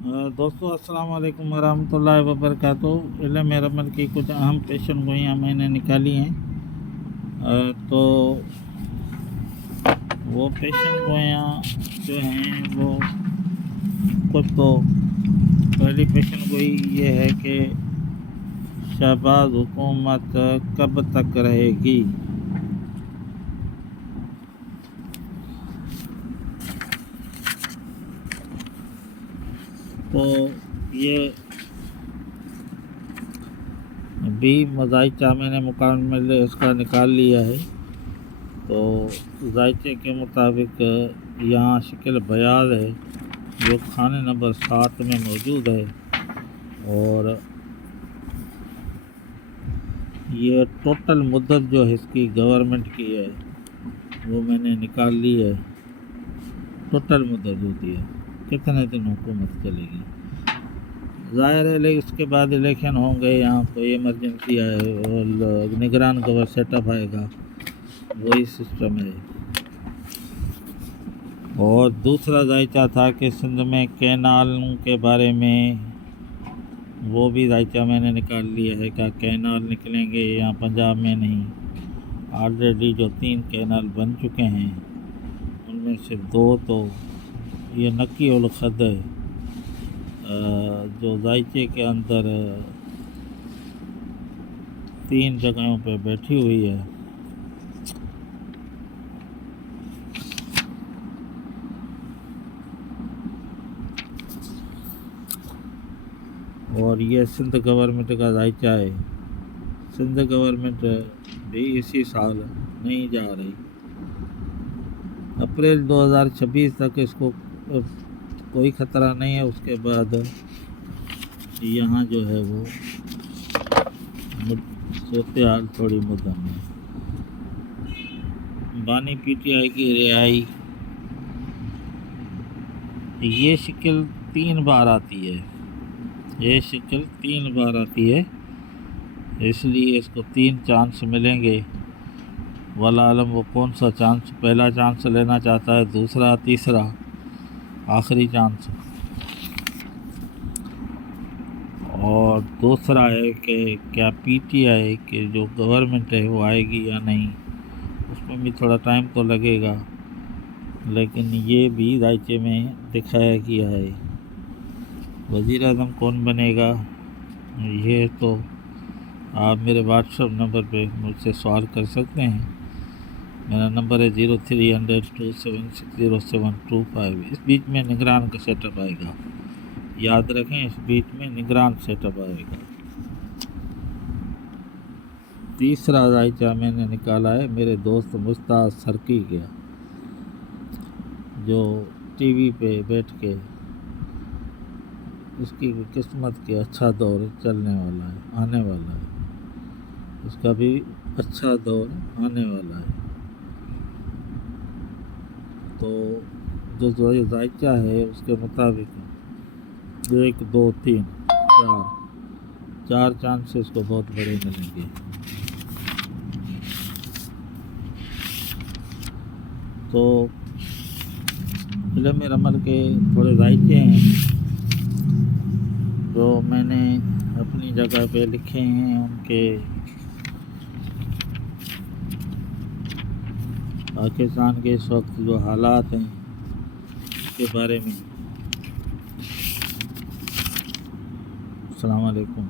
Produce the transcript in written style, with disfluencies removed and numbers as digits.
दोस्तों अस्सलाम वालेकुम वरहमतुल्लाहि वबरकातुहू। इल्म रमल की कुछ अहम पेशन गोइयाँ मैंने निकाली हैं। तो वो पेशन गोइयाँ जो हैं वो कुछ तो पहली पेशन गोई ये है कि शहबाज हुकूमत कब तक रहेगी। तो ये भी मज़ाइचा मैंने मुकाम्मल इसका निकाल लिया है। तो जायचे के मुताबिक यहाँ शक्ल बयाज है जो खाने नंबर 7 में मौजूद है, और ये टोटल मुद्दत जो है इसकी गवर्नमेंट की है वो मैंने निकाल ली है। टोटल मुद्दत होती है कितने दिन हुकूमत चलेगी। ज़ाहिर है लेकिन इसके बाद इलेक्शन होंगे, यहाँ कोई इमरजेंसी आए और निगरान गवर सेटअप आएगा, वही सिस्टम है। और दूसरा जायचा था कि सिंध में कैनालों के बारे में, वो भी जायचा मैंने निकाल लिया है कि कैनाल निकलेंगे यहाँ पंजाब में नहीं। ऑलरेडी जो 3 कैनाल बन चुके हैं उनमें से 2 तो ये नक्की उल खद है जो जायचे के अंदर 3 जगहों पे बैठी हुई है। और ये सिंध गवर्नमेंट का जायचा है। सिंध गवर्नमेंट भी इसी साल नहीं जा रही, अप्रैल 2026 तक इसको कोई ख़तरा नहीं है। उसके बाद यहाँ जो है वो सूरत हाल थोड़ी मुद्दम है। बानी PTI की रिहाई ये शक्ल 3 बार आती है, ये शक्ल 3 बार आती है, इसलिए इसको 3 चांस मिलेंगे। वल्लाह आलम वो कौन सा चांस, पहला चांस लेना चाहता है, दूसरा, तीसरा, आखिरी चांस। और दूसरा है कि क्या PTI के जो गवर्नमेंट है वो आएगी या नहीं, उसमें भी थोड़ा टाइम तो लगेगा, लेकिन ये भी जायचे में दिखाया गया है। वज़ीर आज़म कौन बनेगा ये तो आप मेरे व्हाट्सएप नंबर पे मुझसे सवाल कर सकते हैं। मेरा नंबर है 0300276075। इस बीच में निगरान का सेटअप आएगा, याद रखें, इस बीच में निगरान सेटअप आएगा। तीसरा जायचा मैंने निकाला है मेरे दोस्त मुस्ताद सरकी का, जो TV पे बैठ के उसकी किस्मत के अच्छा दौर चलने वाला है, आने वाला है, उसका भी अच्छा दौर आने वाला है। तो जो जायचा है उसके मुताबिक 1 2 3 4 चांसेस को बहुत बड़े मिलेंगे। तो इल्म रमल के थोड़े जायचे हैं जो मैंने अपनी जगह पे लिखे हैं, उनके पाकिस्तान के इस वक्त जो हालात हैं उसके बारे में। अस्सलाम वालेकुम।